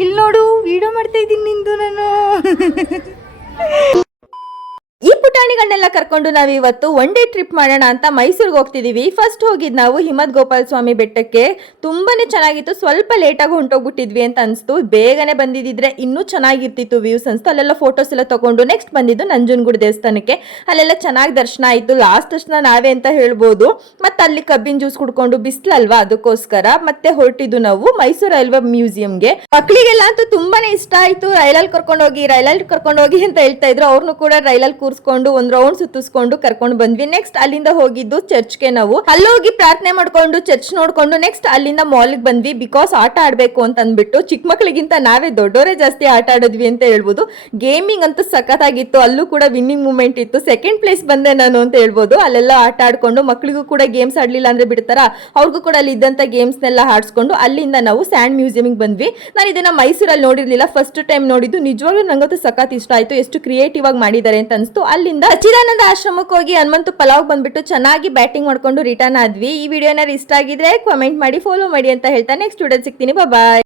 ಇಲ್ಲಿ ನೋಡು ವಿಡಿಯೋ ಮಾಡ್ತಾ ಇದ್ದೀನಿ ನಿಂದು ನಾನು. ಈ ಪುಟಾಣಿಗಳನ್ನೆಲ್ಲ ಕರ್ಕೊಂಡು ನಾವು ಇವತ್ತು ಒನ್ ಡೇ ಟ್ರಿಪ್ ಮಾಡೋಣ ಅಂತ ಮೈಸೂರಿಗೆ ಹೋಗ್ತಿದೀವಿ. ಫಸ್ಟ್ ಹೋಗಿದ್ ನಾವು ಹಿಮತ್ ಗೋಪಾಲ ಸ್ವಾಮಿ ಬೆಟ್ಟಕ್ಕೆ. ತುಂಬಾನೇ ಚೆನ್ನಾಗಿತ್ತು. ಸ್ವಲ್ಪ ಲೇಟಾಗಿ ಹೊಂಟೋಗ್ಬಿಟ್ಟಿದ್ವಿ ಅಂತ ಅನ್ಸ್ತು. ಬೇಗನೆ ಬಂದಿದ್ರೆ ಇನ್ನೂ ಚೆನ್ನಾಗಿರ್ತಿತ್ತು ವ್ಯೂಸ್ ಅನ್ಸ್ತು. ಅಲ್ಲೆಲ್ಲ ಫೋಟೋಸ್ ಎಲ್ಲ ತಗೊಂಡು ನೆಕ್ಸ್ಟ್ ಬಂದಿದ್ದು ನಂಜನಗೂಡು ದೇವಸ್ಥಾನಕ್ಕೆ. ಅಲ್ಲೆಲ್ಲ ಚೆನ್ನಾಗಿ ದರ್ಶನ ಆಯ್ತು. ಲಾಸ್ಟ್ ದರ್ಶನ ನಾವೇ ಅಂತ ಹೇಳ್ಬೋದು. ಮತ್ತೆ ಅಲ್ಲಿ ಕಬ್ಬಿನ ಜ್ಯೂಸ್ ಕುಡ್ಕೊಂಡು ಬಿಸ್ಲಲ್ವಾ ಅದಕ್ಕೋಸ್ಕರ ಮತ್ತೆ ಹೊರಟಿದ್ದು ನಾವು ಮೈಸೂರು ರೈಲ್ವೆ ಮ್ಯೂಸಿಯಂಗೆ. ಮಕ್ಕಳಿಗೆಲ್ಲ ಅಂತೂ ತುಂಬಾನೇ ಇಷ್ಟ ಆಯ್ತು. ರೈಲಲ್ಲಿ ಕರ್ಕೊಂಡೋಗಿ ಅಂತ ಹೇಳ್ತಾ ಇದ್ರು. ಅವ್ರನ್ನು ಕೂಡ ರೈಲಲ್ಲಿ ಕೂರಿಸ್ಕೊಂಡು ಒಂದ್ ರೌಂಡ್ ಸುತ್ತಿಸ್ಕೊಂಡು ಕರ್ಕೊಂಡು ಬಂದ್ವಿ. ನೆಕ್ಸ್ಟ್ ಅಲ್ಲಿಂದ ಹೋಗಿದ್ದು ಚರ್ಚ್ಗೆ. ನಾವು ಅಲ್ಲೋಗಿ ಪ್ರಾರ್ಥನೆ ಮಾಡ್ಕೊಂಡು ಚರ್ಚ್ ನೋಡ್ಕೊಂಡು ನೆಕ್ಸ್ಟ್ ಅಲ್ಲಿಂದ ಮಾಲ್ಗೆ ಬಂದ್ವಿ. ಬಿಕಾಸ್ ಆಟ ಆಡ್ಬೇಕು ಅಂತ ಅಂದ್ಬಿಟ್ಟು ಚಿಕ್ಕ ಮಕ್ಕಳಿಗಿಂತ ನಾವೇ ದೊಡ್ಡವರೇ ಜಾಸ್ತಿ ಆಟ ಆಡಿದ್ವಿ ಅಂತ ಹೇಳ್ಬೋದು. ಗೇಮಿಂಗ್ ಅಂತೂ ಸಖತ್ತಾಗಿತ್ತು. ಅಲ್ಲೂ ಕೂಡ ವಿನ್ನಿಂಗ್ ಮೂಮೆಂಟ್ ಇತ್ತು. ಸೆಕೆಂಡ್ ಪ್ಲೇಸ್ ಬಂದೆ ನಾನು ಅಂತ ಹೇಳ್ಬೋದು. ಅಲ್ಲೆಲ್ಲ ಆಟ ಆಡ್ಕೊಂಡು ಮಕ್ಕಳಿಗೂ ಕೂಡ ಗೇಮ್ಸ್ ಆಡ್ಲಿಲ್ಲ ಅಂದ್ರೆ ಬಿಡ್ತಾರ, ಅವ್ರಿಗೂ ಕೂಡ ಅಲ್ಲಿ ಇದ್ದಂತ ಗೇಮ್ಸ್ ನೆಲ್ಲ ಆಡ್ಸ್ಕೊಂಡು ಅಲ್ಲಿಂದ ನಾವು ಸ್ಯಾಂಡ್ ಮ್ಯೂಸಿಯಂ ಬಂದ್ವಿ. ನಾನು ಇದನ್ನ ಮೈಸೂರಲ್ಲಿ ನೋಡಿರ್ಲಿಲ್ಲ, ಫಸ್ಟ್ ಟೈಮ್ ನೋಡಿದ್ದು. ನಿಜವಾಗ್ಲೂ ನಂಗಂತೂ ಸಖತ್ ಇಷ್ಟ ಆಯ್ತು. ಎಷ್ಟು ಕ್ರಿಯೇಟಿವ್ ಆಗಿ ಮಾಡಿದ್ದಾರೆ ಅಂತ ಅನ್ಸ್ತು. ಅಲ್ಲಿಂದ ಸಚ್ಚಿದಾನಂದ ಆಶ್ರಮಕ್ಕೆ ಹೋಗಿ ಹನುಮಂತು ಪಲಾವ್ ಬಂದ್ಬಿಟ್ಟು ಚೆನ್ನಾಗಿ ಬ್ಯಾಟಿಂಗ್ ಮಾಡ್ಕೊಂಡು ರಿಟರ್ನ್ ಆದ್ವಿ. ಈ ವಿಡಿಯೋ ಏನಾದ್ರು ಇಷ್ಟ ಆಗಿದ್ರೆ ಕಾಮೆಂಟ್ ಮಾಡಿ, ಫಾಲೋ ಮಾಡಿ ಅಂತ ಹೇಳ್ತಾ ನೆಕ್ಸ್ಟ್ ವಿಡಿಯೋ ಸಿಗ್ತೀನಿ. ಬಾಯ್.